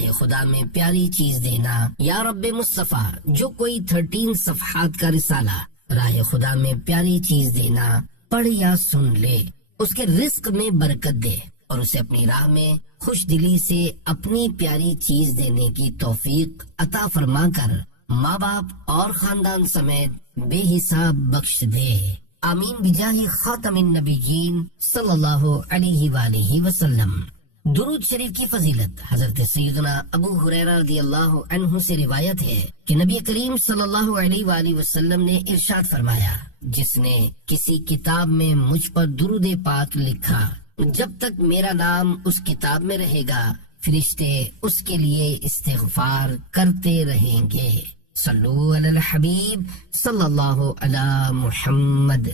راہ خدا میں پیاری چیز دینا۔ یا رب مصطفیٰ، جو کوئی 13 صفحات کا رسالہ راہ خدا میں پیاری چیز دینا پڑھ یا سن لے، اس کے رزق میں برکت دے اور اسے اپنی راہ میں خوش دلی سے اپنی پیاری چیز دینے کی توفیق عطا فرما کر ماں باپ اور خاندان سمیت بے حساب بخش دے۔ آمین بجاہ خاتم النبیین صلی اللہ علیہ وآلہ وسلم۔ درود شریف کی فضیلت حضرت سیدنا ابو ہریرہ رضی اللہ عنہ سے روایت ہے کہ نبی کریم صلی اللہ علیہ وآلہ وسلم نے ارشاد فرمایا، جس نے کسی کتاب میں مجھ پر درود پاک لکھا، جب تک میرا نام اس کتاب میں رہے گا فرشتے اس کے لیے استغفار کرتے رہیں گے۔ صلو علی الحبیب صلی اللہ علی محمد۔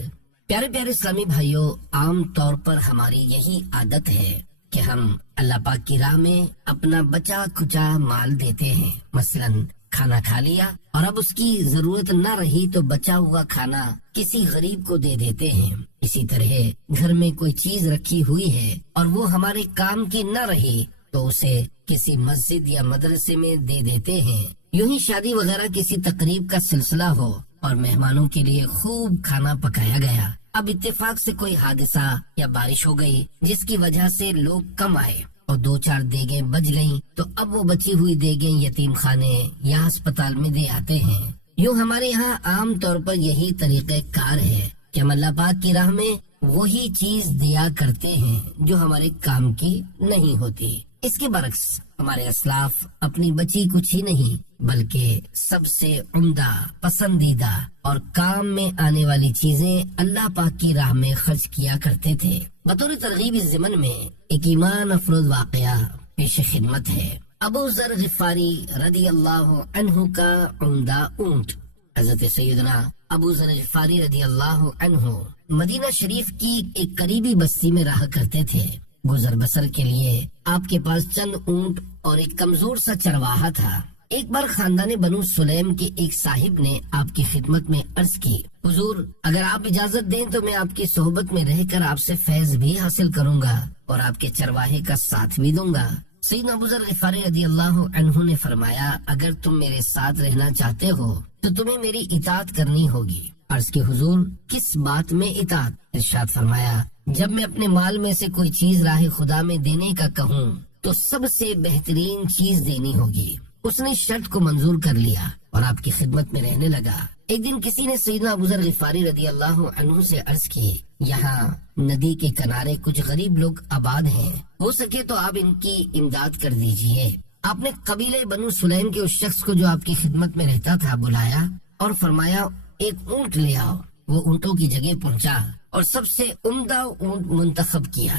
پیارے پیارے اسلامی بھائیوں، عام طور پر ہماری یہی عادت ہے کہ ہم اللہ پاک کی راہ میں اپنا بچا کھچا مال دیتے ہیں۔ مثلا کھانا کھا لیا اور اب اس کی ضرورت نہ رہی تو بچا ہوا کھانا کسی غریب کو دے دیتے ہیں۔ اسی طرح گھر میں کوئی چیز رکھی ہوئی ہے اور وہ ہمارے کام کی نہ رہی تو اسے کسی مسجد یا مدرسے میں دے دیتے ہیں۔ یوں ہی شادی وغیرہ کسی تقریب کا سلسلہ ہو اور مہمانوں کے لیے خوب کھانا پکایا گیا، اب اتفاق سے کوئی حادثہ یا بارش ہو گئی جس کی وجہ سے لوگ کم آئے اور 2-4 دیگیں بچ گئیں، تو اب وہ بچی ہوئی دیگیں یتیم خانے یا اسپتال میں دے آتے ہیں۔ یوں ہمارے یہاں عام طور پر یہی طریقہ کار ہے کہ ہم اللہ پاک کی راہ میں وہی چیز دیا کرتے ہیں جو ہمارے کام کی نہیں ہوتی۔ اس کے برعکس ہمارے اسلاف اپنی بچی کچھ ہی نہیں بلکہ سب سے عمدہ، پسندیدہ اور کام میں آنے والی چیزیں اللہ پاک کی راہ میں خرچ کیا کرتے تھے۔ بطور ترغیب اس ضمن میں ایک ایمان افروز واقعہ پیش خدمت ہے۔ ابو ذر غفاری رضی اللہ عنہ کا عمدہ اونٹ۔ حضرت سیدنا ابو ذر غفاری رضی اللہ عنہ مدینہ شریف کی ایک قریبی بستی میں رہا کرتے تھے۔ گزر بسر کے لیے آپ کے پاس چند اونٹ اور ایک کمزور سا چرواہا تھا۔ ایک بار خاندان بنو سلیم کے ایک صاحب نے آپ کی خدمت میں عرض کی، حضور اگر آپ اجازت دیں تو میں آپ کی صحبت میں رہ کر آپ سے فیض بھی حاصل کروں گا اور آپ کے چرواہے کا ساتھ بھی دوں گا۔ سیدنا ابو ذر غفاری رضی اللہ عنہ نے فرمایا، اگر تم میرے ساتھ رہنا چاہتے ہو تو تمہیں میری اطاعت کرنی ہوگی۔ عرض کی، حضور کس بات میں اطاعت؟ ارشاد فرمایا، جب میں اپنے مال میں سے کوئی چیز راہ خدا میں دینے کا کہوں تو سب سے بہترین چیز دینی ہوگی۔ اس نے شرط کو منظور کر لیا اور آپ کی خدمت میں رہنے لگا۔ ایک دن کسی نے سیدنا ابو ذر غفاری رضی اللہ عنہ سے عرض کی، یہاں ندی کے کنارے کچھ غریب لوگ آباد ہیں، ہو سکے تو آپ ان کی امداد کر دیجئے۔ آپ نے قبیلے بنو سلیم کے اس شخص کو جو آپ کی خدمت میں رہتا تھا بلایا اور فرمایا، ایک اونٹ لے آؤ۔ وہ اونٹوں کی جگہ پہنچا اور سب سے عمدہ اونٹ منتخب کیا،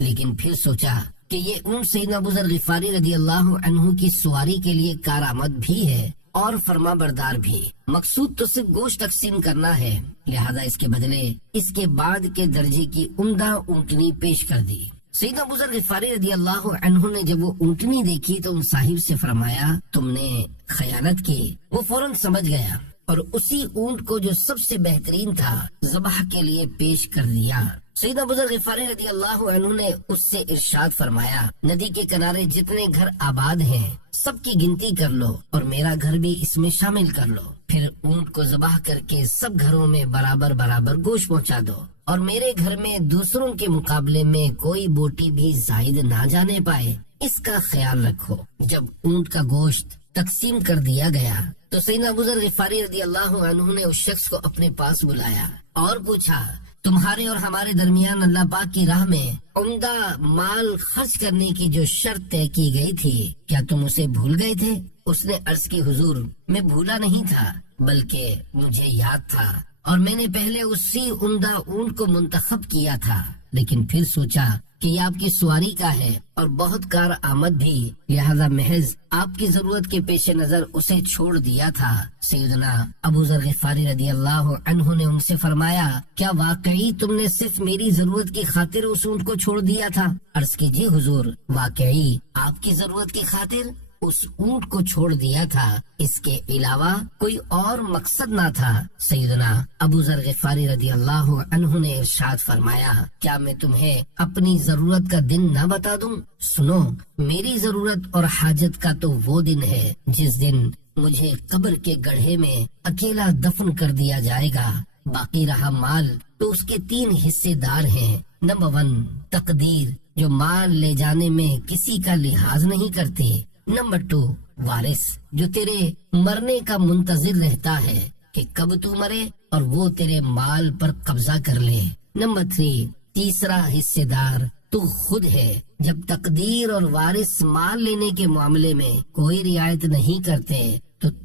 لیکن پھر سوچا کہ یہ اونٹ سیدنا ابو ذر غفاری رضی اللہ عنہ کی سواری کے لیے کارآمد بھی ہے اور فرما بردار بھی۔ مقصود تو صرف گوشت تقسیم کرنا ہے، لہذا اس کے بدلے اس کے بعد کے درجے کی عمدہ اونٹنی پیش کر دی۔ سیدنا ابو ذر غفاری رضی اللہ عنہ نے جب وہ اونٹنی دیکھی تو ان صاحب سے فرمایا، تم نے خیانت کی۔ وہ فوراً سمجھ گیا اور اسی اونٹ کو جو سب سے بہترین تھا ذبح کے لیے پیش کر دیا۔ سیدنا ابو ذر غفاری رضی اللہ عنہ نے اس سے ارشاد فرمایا، ندی کے کنارے جتنے گھر آباد ہیں سب کی گنتی کر لو اور میرا گھر بھی اس میں شامل کر لو، پھر اونٹ کو ذبح کر کے سب گھروں میں برابر برابر گوشت پہنچا دو اور میرے گھر میں دوسروں کے مقابلے میں کوئی بوٹی بھی زائد نہ جانے پائے، اس کا خیال رکھو۔ جب اونٹ کا گوشت تقسیم کر دیا گیا تو سیدنا ابو ذر غفاری رضی اللہ عنہ نے اس شخص کو اپنے پاس بلایا اور پوچھا، تمہارے اور ہمارے درمیان اللہ پاک کی راہ میں عمدہ مال خرچ کرنے کی جو شرط طے کی گئی تھی، کیا تم اسے بھول گئے تھے؟ اس نے عرض کی، حضور میں بھولا نہیں تھا بلکہ مجھے یاد تھا اور میں نے پہلے اسی عمدہ اونٹ کو منتخب کیا تھا، لیکن پھر سوچا کہ یہ آپ کی سواری کا ہے اور بہت کار آمد بھی، لہذا محض آپ کی ضرورت کے پیش نظر اسے چھوڑ دیا تھا۔ سیدنا ابو ذر غفاری رضی اللہ عنہ نے ان سے فرمایا، کیا واقعی تم نے صرف میری ضرورت کی خاطر اس اونٹ کو چھوڑ دیا تھا؟ عرض کی، جی حضور، واقعی آپ کی ضرورت کی خاطر اس اونٹ کو چھوڑ دیا تھا، اس کے علاوہ کوئی اور مقصد نہ تھا۔ سیدنا ابو ذر غفاری رضی اللہ عنہ نے ارشاد فرمایا، کیا میں تمہیں اپنی ضرورت کا دن نہ بتا دوں؟ سنو، میری ضرورت اور حاجت کا تو وہ دن ہے جس دن مجھے قبر کے گڑھے میں اکیلا دفن کر دیا جائے گا۔ باقی رہا مال تو اس کے 3 حصے دار ہیں۔ نمبر 1 تقدیر، جو مال لے جانے میں کسی کا لحاظ نہیں کرتے۔ نمبر 2 وارث، جو تیرے مرنے کا منتظر رہتا ہے کہ کب تو مرے اور وہ تیرے مال پر قبضہ کر لے۔ نمبر 3 تیسرا حصے دار تو خود ہے۔ جب تقدیر اور وارث مال لینے کے معاملے میں کوئی رعایت نہیں کرتے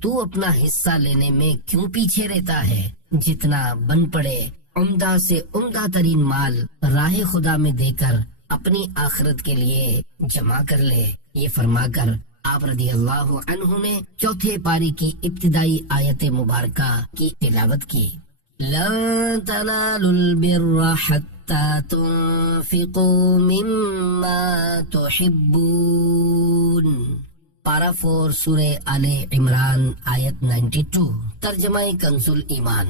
تو اپنا حصہ لینے میں کیوں پیچھے رہتا ہے؟ جتنا بن پڑے عمدہ سے عمدہ ترین مال راہ خدا میں دے کر اپنی آخرت کے لیے جمع کر لے۔ یہ فرما کر آپ رضی اللہ عنہ نے 4 پارے کی ابتدائی آیت مبارکہ کی تلاوت کی۔ لن تنالوا البر حتى تنفقوا مما تحبون، پارہ 4 سورہ آل عمران آیت 92، ترجمہ کنز الایمان۔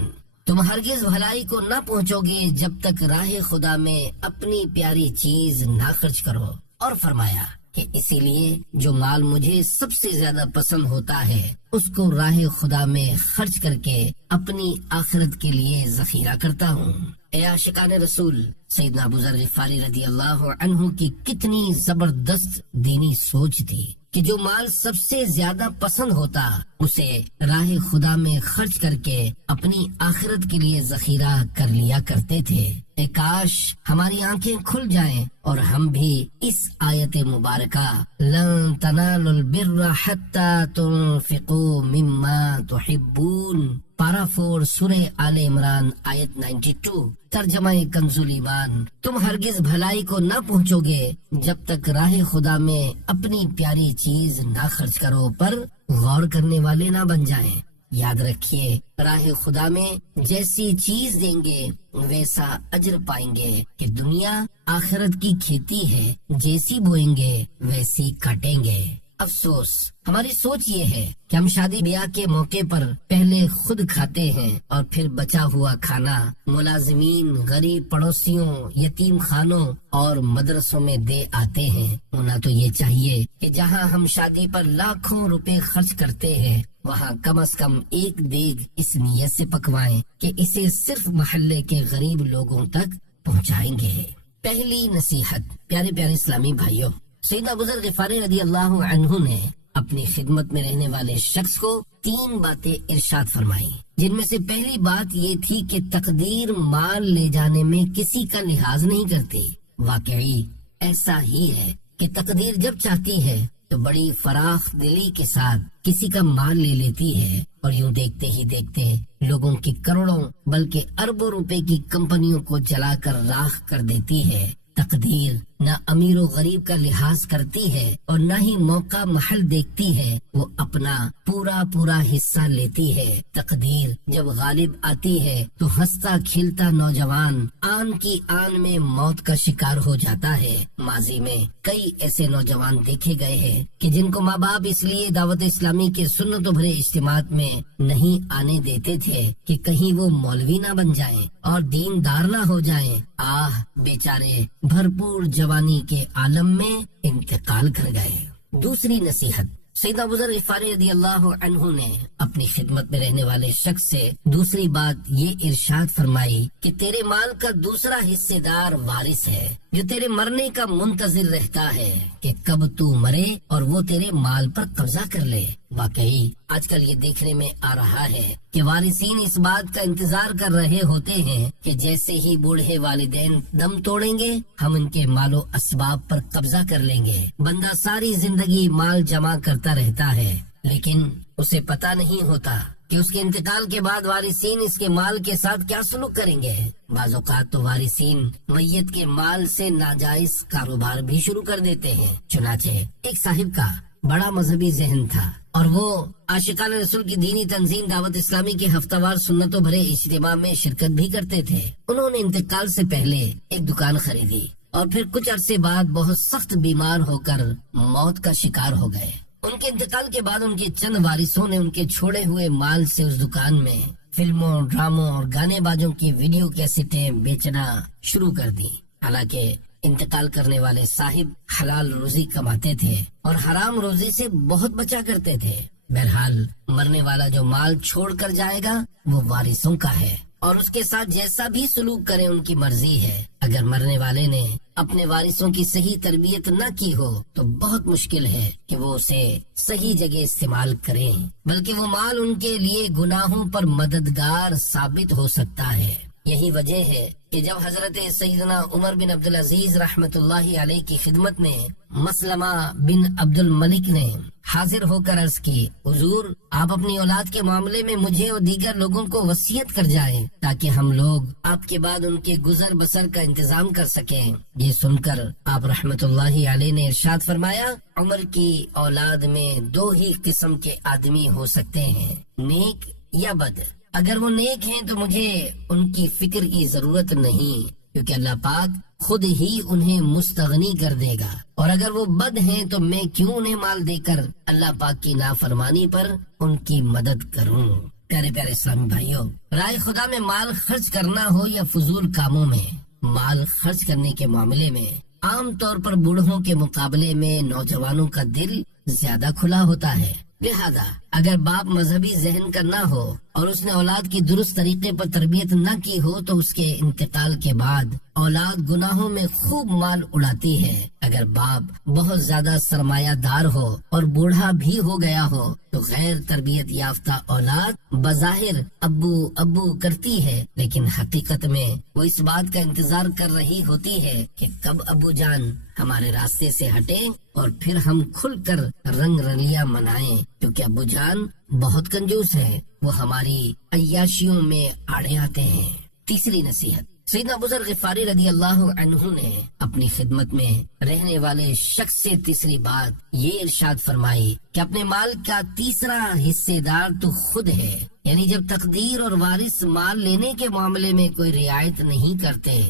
تم ہرگز بھلائی کو نہ پہنچو گے جب تک راہ خدا میں اپنی پیاری چیز نہ خرچ کرو، اور فرمایا کہ اسی لیے جو مال مجھے سب سے زیادہ پسند ہوتا ہے اس کو راہ خدا میں خرچ کر کے اپنی آخرت کے لیے ذخیرہ کرتا ہوں۔ اے عاشقان رسول، سیدنا ابو ذر غفاری رضی اللہ عنہ کی کتنی زبردست دینی سوچ تھی کہ جو مال سب سے زیادہ پسند ہوتا اسے راہ خدا میں خرچ کر کے اپنی آخرت کے لیے ذخیرہ کر لیا کرتے تھے۔ اے کاش ہماری آنکھیں کھل جائیں اور ہم بھی اس آیت مبارکہ لن تنالوا البر حتى تنفقوا مما تحبون، پارہ 4 سورہ آل عمران آیت 92، ترجمہ کنز الایمان، تم ہرگز بھلائی کو نہ پہنچو گے جب تک راہ خدا میں اپنی پیاری چیز نہ خرچ کرو پر غور کرنے والے نہ بن جائیں۔ یاد رکھیے، راہ خدا میں جیسی چیز دیں گے ویسا اجر پائیں گے کہ دنیا آخرت کی کھیتی ہے، جیسی بوئیں گے ویسی کاٹیں گے۔ افسوس، ہماری سوچ یہ ہے کہ ہم شادی بیاہ کے موقع پر پہلے خود کھاتے ہیں اور پھر بچا ہوا کھانا ملازمین، غریب پڑوسیوں، یتیم خانوں اور مدرسوں میں دے آتے ہیں۔ ہونا تو یہ چاہیے کہ جہاں ہم شادی پر لاکھوں روپے خرچ کرتے ہیں وہاں کم از کم ایک دیگ اس نیت سے پکوائیں کہ اسے صرف محلے کے غریب لوگوں تک پہنچائیں گے۔ پہلی نصیحت، پیارے پیارے اسلامی بھائیوں، سیدنا ابو ذر غفاری رضی اللہ عنہ نے اپنی خدمت میں رہنے والے شخص کو 3 باتیں ارشاد فرمائی، جن میں سے پہلی بات یہ تھی کہ تقدیر مال لے جانے میں کسی کا لحاظ نہیں کرتی۔ واقعی ایسا ہی ہے کہ تقدیر جب چاہتی ہے تو بڑی فراخ دلی کے ساتھ کسی کا مال لے لیتی ہے اور یوں دیکھتے ہی دیکھتے لوگوں کی کروڑوں بلکہ اربوں روپے کی کمپنیوں کو جلا کر راکھ کر دیتی ہے۔ تقدیر نہ امیر و غریب کا لحاظ کرتی ہے اور نہ ہی موقع محل دیکھتی ہے، وہ اپنا پورا حصہ لیتی ہے۔ تقدیر جب غالب آتی ہے تو ہنستا کھیلتا نوجوان آن کی آن میں موت کا شکار ہو جاتا ہے۔ ماضی میں کئی ایسے نوجوان دیکھے گئے ہیں کہ جن کو ماں باپ اس لیے دعوت اسلامی کے سنتوں بھرے اجتماعات میں نہیں آنے دیتے تھے کہ کہیں وہ مولوی نہ بن جائیں اور دیندار نہ ہو جائیں۔ آہ بیچارے بھرپور جوانی کے عالم میں انتقال کر گئے۔ دوسری نصیحت، سیدنا ابو ذر غفاری رضی اللہ عنہ نے اپنی خدمت میں رہنے والے شخص سے دوسری بات یہ ارشاد فرمائی کہ تیرے مال کا دوسرا حصے دار وارث ہے، جو تیرے مرنے کا منتظر رہتا ہے کہ کب تو مرے اور وہ تیرے مال پر قبضہ کر لے۔ واقعی آج کل یہ دیکھنے میں آ رہا ہے کہ وارثین اس بات کا انتظار کر رہے ہوتے ہیں کہ جیسے ہی بوڑھے والدین دم توڑیں گے ہم ان کے مال و اسباب پر قبضہ کر لیں گے۔ بندہ ساری زندگی مال جمع کرتا رہتا ہے لیکن اسے پتہ نہیں ہوتا کہ اس کے انتقال کے بعد وارثین اس کے مال کے ساتھ کیا سلوک کریں گے۔ بعض اوقات تو وارثین میت کے مال سے ناجائز کاروبار بھی شروع کر دیتے ہیں۔ چنانچہ ایک صاحب کا بڑا مذہبی ذہن تھا اور وہ عاشقان رسول کی دینی تنظیم دعوت اسلامی کے ہفتہ وار سنتوں بھرے اجتماع میں شرکت بھی کرتے تھے۔ انہوں نے انتقال سے پہلے ایک دکان خریدی اور پھر کچھ عرصے بعد بہت سخت بیمار ہو کر موت کا شکار ہو گئے۔ ان کے انتقال کے بعد ان کے چند وارثوں نے ان کے چھوڑے ہوئے مال سے اس دکان میں فلموں، ڈراموں اور گانے بازوں کی ویڈیو کیسٹیں بیچنا شروع کر دی۔ حالانکہ انتقال کرنے والے صاحب حلال روزی کماتے تھے اور حرام روزی سے بہت بچا کرتے تھے۔ بہرحال مرنے والا جو مال چھوڑ کر جائے گا وہ وارثوں کا ہے، اور اس کے ساتھ جیسا بھی سلوک کرے ان کی مرضی ہے۔ اگر مرنے والے نے اپنے وارثوں کی صحیح تربیت نہ کی ہو تو بہت مشکل ہے کہ وہ اسے صحیح جگہ استعمال کریں، بلکہ وہ مال ان کے لیے گناہوں پر مددگار ثابت ہو سکتا ہے۔ یہی وجہ ہے کہ جب حضرت سیدنا عمر بن عبدالعزیز رحمت اللہ علیہ کی خدمت میں مسلمہ بن عبد الملک نے حاضر ہو کر عرض کی، حضور آپ اپنی اولاد کے معاملے میں مجھے اور دیگر لوگوں کو وصیت کر جائیں تاکہ ہم لوگ آپ کے بعد ان کے گزر بسر کا انتظام کر سکیں۔ یہ سن کر آپ رحمت اللہ علیہ نے ارشاد فرمایا، عمر کی اولاد میں دو ہی قسم کے آدمی ہو سکتے ہیں، نیک یا بد۔ اگر وہ نیک ہیں تو مجھے ان کی فکر کی ضرورت نہیں، کیونکہ اللہ پاک خود ہی انہیں مستغنی کر دے گا، اور اگر وہ بد ہیں تو میں کیوں انہیں مال دے کر اللہ پاک کی نافرمانی پر ان کی مدد کروں۔ پیارے پیارے اسلامی بھائیوں، رائے خدا میں مال خرچ کرنا ہو یا فضول کاموں میں، مال خرچ کرنے کے معاملے میں عام طور پر بوڑھوں کے مقابلے میں نوجوانوں کا دل زیادہ کھلا ہوتا ہے۔ لہذا اگر باپ مذہبی ذہن کا نہ ہو اور اس نے اولاد کی درست طریقے پر تربیت نہ کی ہو تو اس کے انتقال کے بعد اولاد گناہوں میں خوب مال اڑاتی ہے۔ اگر باپ بہت زیادہ سرمایہ دار ہو اور بوڑھا بھی ہو گیا ہو تو غیر تربیت یافتہ اولاد بظاہر ابو ابو کرتی ہے، لیکن حقیقت میں وہ اس بات کا انتظار کر رہی ہوتی ہے کہ کب ابو جان ہمارے راستے سے ہٹے اور پھر ہم کھل کر رنگ رلیاں منائیں، کیونکہ ابو جان بہت کنجوس ہے، وہ ہماری عیاشیوں میں آڑے آتے ہیں۔ تیسری نصیحت، سیدنا ابو ذر غفاری رضی اللہ عنہ نے اپنی خدمت میں رہنے والے شخص سے تیسری بات یہ ارشاد فرمائی کہ اپنے مال کا تیسرا حصے دار تو خود ہے، یعنی جب تقدیر اور وارث مال لینے کے معاملے میں کوئی رعایت نہیں کرتے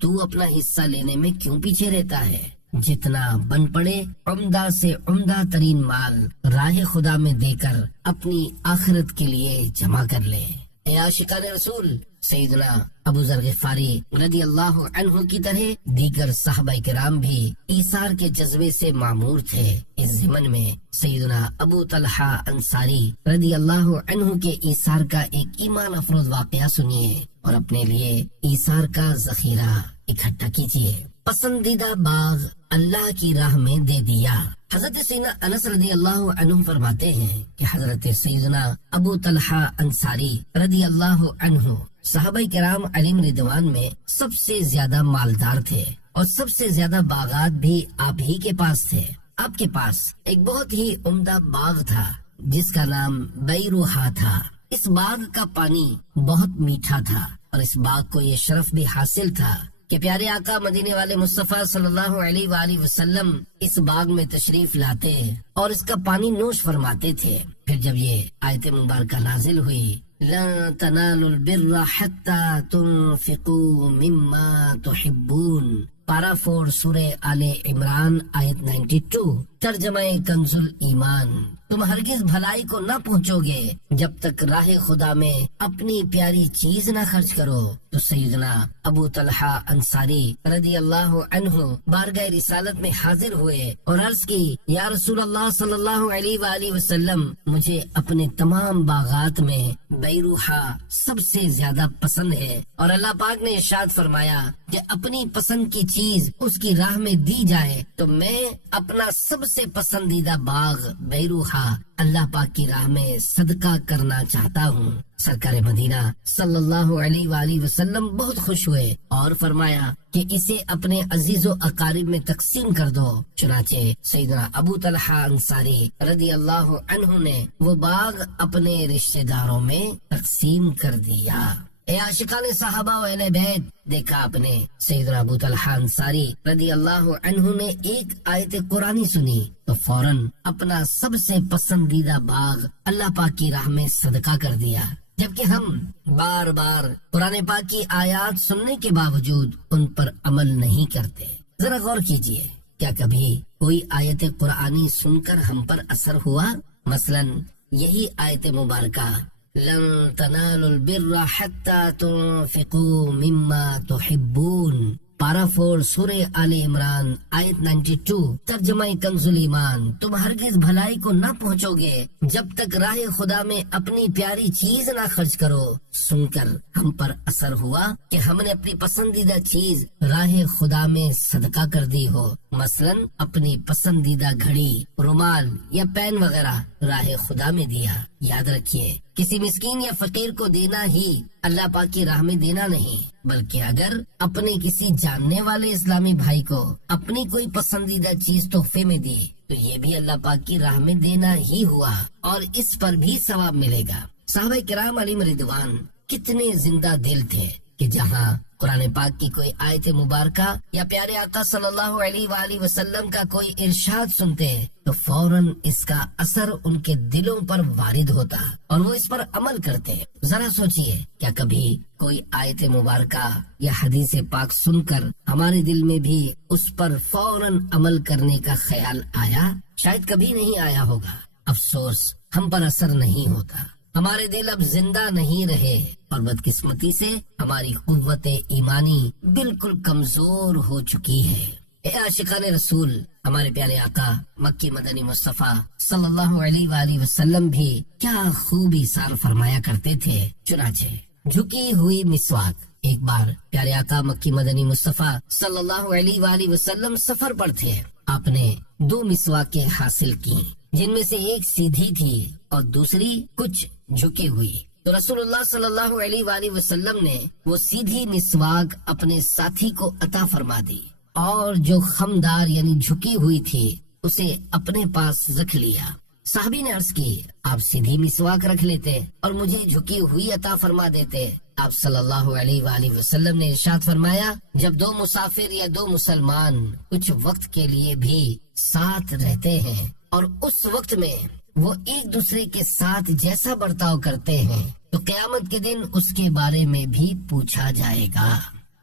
تو اپنا حصہ لینے میں کیوں پیچھے رہتا ہے؟ جتنا بن پڑے عمدہ سے عمدہ ترین مال راہ خدا میں دے کر اپنی آخرت کے لیے جمع کر لے۔ اے عاشقان رسول، سیدنا ابو ذر غفاری رضی اللہ عنہ کی طرح دیگر صحابہ کرام بھی ایثار کے جذبے سے معمور تھے۔ اس ضمن میں سیدنا ابو طلحہ انصاری رضی اللہ عنہ کے ایثار کا ایک ایمان افروز واقعہ سنیے اور اپنے لیے ایثار کا ذخیرہ اکٹھا کیجیے۔ پسندیدہ باغ اللہ کی راہ میں دے دیا۔ حضرت سیدنا انس رضی اللہ عنہ فرماتے ہیں کہ حضرت سیدنا ابو طلحہ انصاری رضی اللہ عنہ صحابہ کرام علیہم رضوان میں سب سے زیادہ مالدار تھے، اور سب سے زیادہ باغات بھی آپ ہی کے پاس تھے۔ آپ کے پاس ایک بہت ہی عمدہ باغ تھا جس کا نام بیروحا تھا۔ اس باغ کا پانی بہت میٹھا تھا، اور اس باغ کو یہ شرف بھی حاصل تھا کہ پیارے آقا مدینے والے مصطفیٰ صلی اللہ علیہ وآلہ وسلم اس باغ میں تشریف لاتے اور اس کا پانی نوش فرماتے تھے۔ پھر جب یہ آیت مبارکہ نازل ہوئی، لَن تَنَالُوا الْبِرَّ حَتَّى تُنْفِقُوا مِمَّا تُحِبُّونَ، پارہ 4 سورہ آل عمران آیت 92، ترجمہ کنز الایمان۔ تم ہرگز بھلائی کو نہ پہنچو گے جب تک راہ خدا میں اپنی پیاری چیز نہ خرچ کرو۔ تو سیدنا ابو طلحہ انصاری رضی اللہ عنہ بارگاہ رسالت میں حاضر ہوئے اور عرض کی، یا رسول اللہ صلی اللہ علیہ وآلہ وسلم، مجھے اپنے تمام باغات میں بیروحا سب سے زیادہ پسند ہے، اور اللہ پاک نے ارشاد فرمایا کہ اپنی پسند کی چیز اس کی راہ میں دی جائے، تو میں اپنا سب سے پسندیدہ باغ بیروحا اللہ پاک کی راہ میں صدقہ کرنا چاہتا ہوں۔ سرکار مدینہ صلی اللہ علیہ وآلہ وسلم بہت خوش ہوئے اور فرمایا کہ اسے اپنے عزیز و اقارب میں تقسیم کر دو۔ چنانچہ سیدنا ابو طلحہ انصاری رضی اللہ عنہ نے وہ باغ اپنے رشتہ داروں میں تقسیم کر دیا۔ اے عاشقان صحابہ و اہل بیت، دیکھا آپ نے سیدنا ابو طلحہ انصاری رضی اللہ عنہ نے ایک آیت قرآنی سنی تو فوراً اپنا سب سے پسندیدہ باغ اللہ پاک کی راہ میں صدقہ کر دیا، جبکہ ہم بار بار قرآن پاک کی آیات سننے کے باوجود ان پر عمل نہیں کرتے۔ ذرا غور کیجئے کیا کبھی کوئی آیت قرآنی سن کر ہم پر اثر ہوا؟ مثلاً یہی آیت مبارکہ لن تنالوا البر حتى تنفقوا مما تحبون، پارہ 4 سورہ آل عمران آیت 92، ترجمہ کنز ایمان، تم ہرگز بھلائی کو نہ پہنچو گے جب تک راہ خدا میں اپنی پیاری چیز نہ خرچ کرو۔ سن کر ہم پر اثر ہوا کہ ہم نے اپنی پسندیدہ چیز راہ خدا میں صدقہ کر دی ہو، مثلا اپنی پسندیدہ گھڑی، رومال یا پین وغیرہ راہ خدا میں دیا۔ یاد رکھیے، کسی مسکین یا فقیر کو دینا ہی اللہ پاک کی راہ میں دینا نہیں، بلکہ اگر اپنے کسی جاننے والے اسلامی بھائی کو اپنی کوئی پسندیدہ چیز تحفے میں دی تو یہ بھی اللہ پاک کی راہ میں دینا ہی ہوا، اور اس پر بھی ثواب ملے گا۔ صحابہ کرام علیہم رضوان کتنے زندہ دل تھے کہ جہاں قرآن پاک کی کوئی آیت مبارکہ یا پیارے آقا صلی اللہ علیہ وآلہ وسلم کا کوئی ارشاد سنتے تو فوراً اس کا اثر ان کے دلوں پر وارد ہوتا اور وہ اس پر عمل کرتے۔ ذرا سوچئے، کیا کبھی کوئی آیت مبارکہ یا حدیث پاک سن کر ہمارے دل میں بھی اس پر فوراً عمل کرنے کا خیال آیا؟ شاید کبھی نہیں آیا ہوگا۔ افسوس، ہم پر اثر نہیں ہوتا، ہمارے دل اب زندہ نہیں رہے، اور بدقسمتی سے ہماری قوت ایمانی بالکل کمزور ہو چکی ہے۔ اے عاشقان رسول، ہمارے پیارے آقا مکی مدنی مصطفیٰ صلی اللہ علیہ وآلہ وسلم بھی کیا خوب ایثار فرمایا کرتے تھے۔ چنانچہ جھکی ہوئی مسواک، ایک بار پیارے آقا مکی مدنی مصطفیٰ صلی اللہ علیہ وآلہ وسلم سفر پر تھے۔ آپ نے 2 مسواکیں حاصل کی، جن میں سے ایک سیدھی تھی اور دوسری کچھ جھکی ہوئی، تو رسول اللہ صلی اللہ علیہ وآلہ وسلم نے وہ سیدھی مسواک اپنے ساتھی کو عطا فرما دی، اور جو خمدار یعنی جھکی ہوئی تھی اسے اپنے پاس رکھ لیا۔ صحابی نے عرض کی، آپ سیدھی مسواک رکھ لیتے اور مجھے جھکی ہوئی عطا فرما دیتے۔ آپ صلی اللہ علیہ وآلہ وسلم نے ارشاد فرمایا، جب 2 مسافر یا 2 مسلمان کچھ وقت کے لیے بھی ساتھ رہتے ہیں اور اس وقت میں وہ ایک دوسرے کے ساتھ جیسا برتاؤ کرتے ہیں تو قیامت کے دن اس کے بارے میں بھی پوچھا جائے گا۔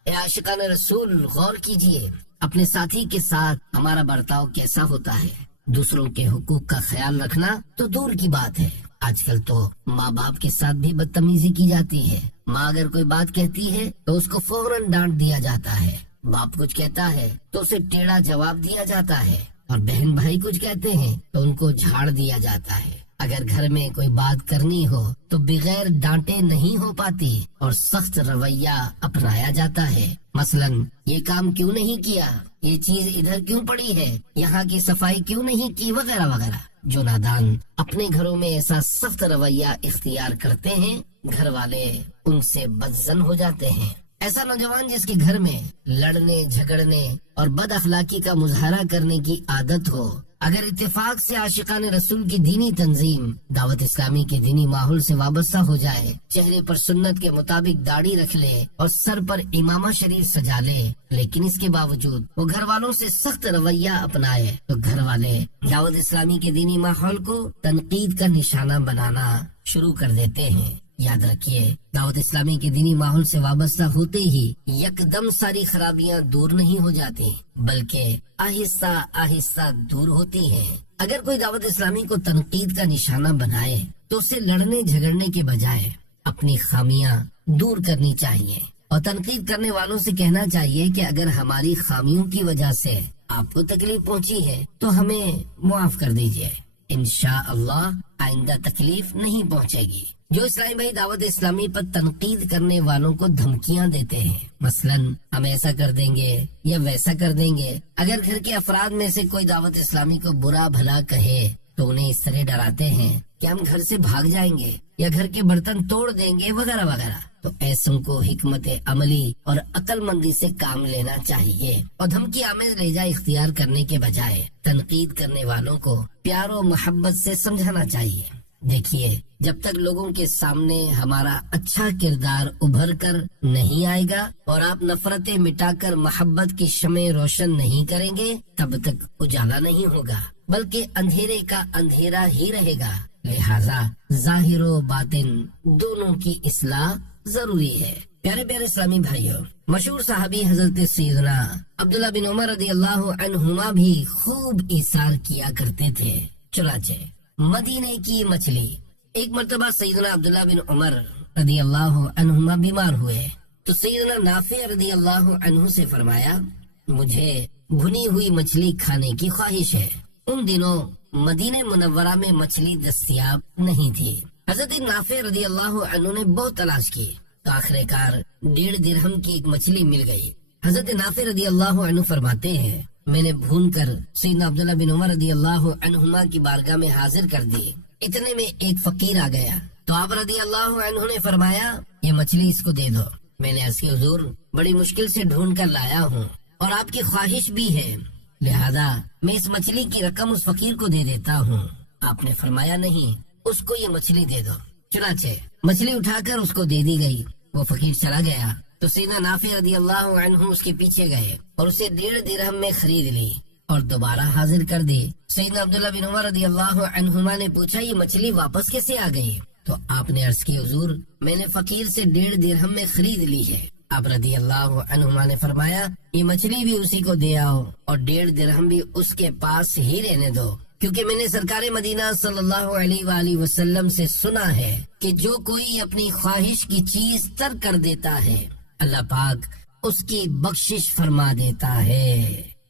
اے عاشقان رسول، غور کیجئے، اپنے ساتھی کے ساتھ ہمارا برتاؤ کیسا ہوتا ہے؟ دوسروں کے حقوق کا خیال رکھنا تو دور کی بات ہے، آج کل تو ماں باپ کے ساتھ بھی بدتمیزی کی جاتی ہے۔ ماں اگر کوئی بات کہتی ہے تو اس کو فوراً ڈانٹ دیا جاتا ہے، باپ کچھ کہتا ہے تو اسے ٹیڑھا جواب دیا جاتا ہے، اور بہن بھائی کچھ کہتے ہیں تو ان کو جھاڑ دیا جاتا ہے۔ اگر گھر میں کوئی بات کرنی ہو تو بغیر ڈانٹے نہیں ہو پاتی اور سخت رویہ اپنایا جاتا ہے، مثلاً یہ کام کیوں نہیں کیا، یہ چیز ادھر کیوں پڑی ہے، یہاں کی صفائی کیوں نہیں کی، وغیرہ وغیرہ۔ جو نادان اپنے گھروں میں ایسا سخت رویہ اختیار کرتے ہیں، گھر والے ان سے بدظن ہو جاتے ہیں۔ ایسا نوجوان جس کے گھر میں لڑنے، جھگڑنے اور بد اخلاقی کا مظاہرہ کرنے کی عادت ہو، اگر اتفاق سے عاشقان رسول کی دینی تنظیم دعوت اسلامی کے دینی ماحول سے وابستہ ہو جائے، چہرے پر سنت کے مطابق داڑھی رکھ لے اور سر پر امامہ شریف سجا لے، لیکن اس کے باوجود وہ گھر والوں سے سخت رویہ اپنائے، تو گھر والے دعوت اسلامی کے دینی ماحول کو تنقید کا نشانہ بنانا شروع کر دیتے ہیں۔ یاد رکھیے، دعوت اسلامی کے دینی ماحول سے وابستہ ہوتے ہی یکدم ساری خرابیاں دور نہیں ہو جاتی، بلکہ آہستہ آہستہ دور ہوتی ہیں۔ اگر کوئی دعوت اسلامی کو تنقید کا نشانہ بنائے تو اسے لڑنے جھگڑنے کے بجائے اپنی خامیاں دور کرنی چاہیے، اور تنقید کرنے والوں سے کہنا چاہیے کہ اگر ہماری خامیوں کی وجہ سے آپ کو تکلیف پہنچی ہے تو ہمیں معاف کر دیجیے، انشاءاللہ آئندہ تکلیف نہیں پہنچے گی۔ جو اسلامی بھائی دعوت اسلامی پر تنقید کرنے والوں کو دھمکیاں دیتے ہیں، مثلاً ہم ایسا کر دیں گے یا ویسا کر دیں گے، اگر گھر کے افراد میں سے کوئی دعوت اسلامی کو برا بھلا کہے تو انہیں اس طرح ڈراتے ہیں کہ ہم گھر سے بھاگ جائیں گے یا گھر کے برتن توڑ دیں گے، وغیرہ وغیرہ، تو ایسوں کو حکمت عملی اور عقل مندی سے کام لینا چاہیے، اور دھمکی آمیز لہجہ اختیار کرنے کے بجائے تنقید کرنے والوں کو پیار و محبت سے سمجھانا چاہیے۔ دیکھیے، جب تک لوگوں کے سامنے ہمارا اچھا کردار ابھر کر نہیں آئے گا اور آپ نفرتیں مٹا کر محبت کی شمع روشن نہیں کریں گے، تب تک اجالا نہیں ہوگا، بلکہ اندھیرے کا اندھیرا ہی رہے گا۔ لہذا ظاہر و باطن دونوں کی اصلاح ضروری ہے۔ پیارے پیارے اسلامی بھائیوں، مشہور صحابی حضرت سیدنا عبداللہ بن عمر رضی اللہ عنہما بھی خوب ایثار کیا کرتے تھے۔ چنانچہ مدینے کی مچھلی۔ ایک مرتبہ سیدنا عبداللہ بن عمر رضی اللہ عنہما بیمار ہوئے تو سیدنا نافع رضی اللہ عنہ سے فرمایا، مجھے بھنی ہوئی مچھلی کھانے کی خواہش ہے۔ ان دنوں مدینہ منورہ میں مچھلی دستیاب نہیں تھی۔ حضرت نافع رضی اللہ عنہ نے بہت تلاش کی تو آخر کار 1.5 درہم کی ایک مچھلی مل گئی۔ حضرت نافع رضی اللہ عنہ فرماتے ہیں، میں نے بھون کر سیدنا عبداللہ بن عمر رضی اللہ عنہما کی بارگاہ میں حاضر کر دی۔ اتنے میں ایک فقیر آ گیا تو آپ رضی اللہ عنہ نے فرمایا، یہ مچھلی اس کو دے دو۔ میں نے عرض کی، حضور بڑی مشکل سے ڈھونڈ کر لایا ہوں اور آپ کی خواہش بھی ہے، لہذا میں اس مچھلی کی رقم اس فقیر کو دے دیتا ہوں۔ آپ نے فرمایا، نہیں، اس کو یہ مچھلی دے دو۔ چنانچہ مچھلی اٹھا کر اس کو دے دی گئی۔ وہ فقیر چلا گیا تو سیدنا نافع رضی اللہ عنہ اس کے پیچھے گئے اور اسے 1.5 درہم میں خرید لی اور دوبارہ حاضر کر دی۔ سیدنا عبداللہ بن عمر رضی اللہ عنہما نے پوچھا، یہ مچھلی واپس کیسے آ گئی؟ تو آپ نے عرض کی، حضور میں نے فقیر سے 1.5 درہم میں خرید لی ہے۔ آپ رضی اللہ عنہما نے فرمایا، یہ مچھلی بھی اسی کو دے آؤ اور 1.5 درہم بھی اس کے پاس ہی رہنے دو، کیونکہ میں نے سرکار مدینہ صلی اللہ علیہ وآلہ وسلم سے سنا ہے کہ جو کوئی اپنی خواہش کی چیز ترک کر دیتا ہے اللہ پاک اس کی بخشش فرما دیتا ہے۔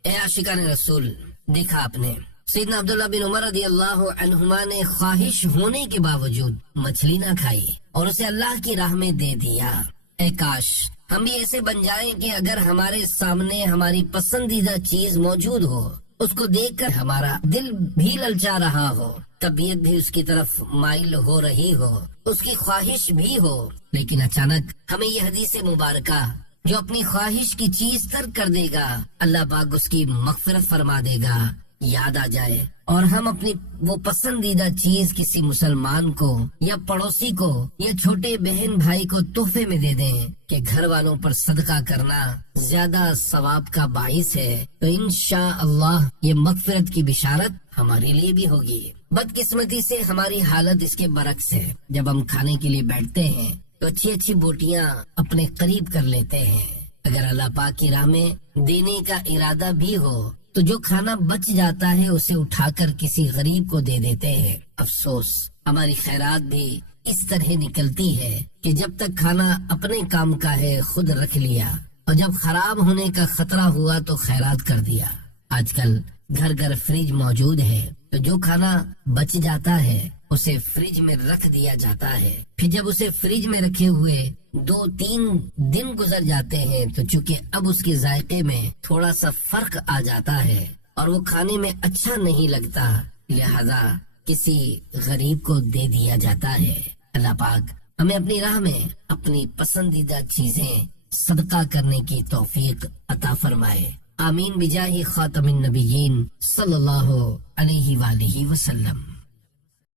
اے عاشقان رسول، دیکھا آپ نے سیدنا عبداللہ بن عمر رضی اللہ عنہما نے خواہش ہونے کے باوجود مچھلی نہ کھائی اور اسے اللہ کی راہ میں دے دیا۔ اے کاش ہم بھی ایسے بن جائیں کہ اگر ہمارے سامنے ہماری پسندیدہ چیز موجود ہو، اس کو دیکھ کر ہمارا دل بھی للچا رہا ہو، طبیعت بھی اس کی طرف مائل ہو رہی ہو، اس کی خواہش بھی ہو، لیکن اچانک ہمیں یہ حدیث مبارکہ، جو اپنی خواہش کی چیز ترک کر دے گا اللہ پاک اس کی مغفرت فرما دے گا، یاد آ جائے اور ہم اپنی وہ پسندیدہ چیز کسی مسلمان کو یا پڑوسی کو یا چھوٹے بہن بھائی کو تحفے میں دے دیں کہ گھر والوں پر صدقہ کرنا زیادہ ثواب کا باعث ہے، تو انشاءاللہ یہ مغفرت کی بشارت ہمارے لیے بھی ہوگی۔ بدقسمتی سے ہماری حالت اس کے برعکس ہے، جب ہم کھانے کے لیے بیٹھتے ہیں تو اچھی اچھی بوٹیاں اپنے قریب کر لیتے ہیں۔ اگر اللہ پاک کی راہ میں دینے کا ارادہ بھی ہو تو جو کھانا بچ جاتا ہے اسے اٹھا کر کسی غریب کو دے دیتے ہیں۔ افسوس، ہماری خیرات بھی اس طرح نکلتی ہے کہ جب تک کھانا اپنے کام کا ہے خود رکھ لیا اور جب خراب ہونے کا خطرہ ہوا تو خیرات کر دیا۔ آج کل گھر گھر فریج موجود ہے تو جو کھانا بچ جاتا ہے اسے فریج میں رکھ دیا جاتا ہے، پھر جب اسے فریج میں رکھے ہوئے 2-3 دن گزر جاتے ہیں تو چونکہ اب اس کے ذائقے میں تھوڑا سا فرق آ جاتا ہے اور وہ کھانے میں اچھا نہیں لگتا، لہذا کسی غریب کو دے دیا جاتا ہے۔ اللہ پاک ہمیں اپنی راہ میں اپنی پسندیدہ چیزیں صدقہ کرنے کی توفیق عطا فرمائے، آمین بجاہ خاتم النبیین صلی اللہ علیہ وآلہ وسلم۔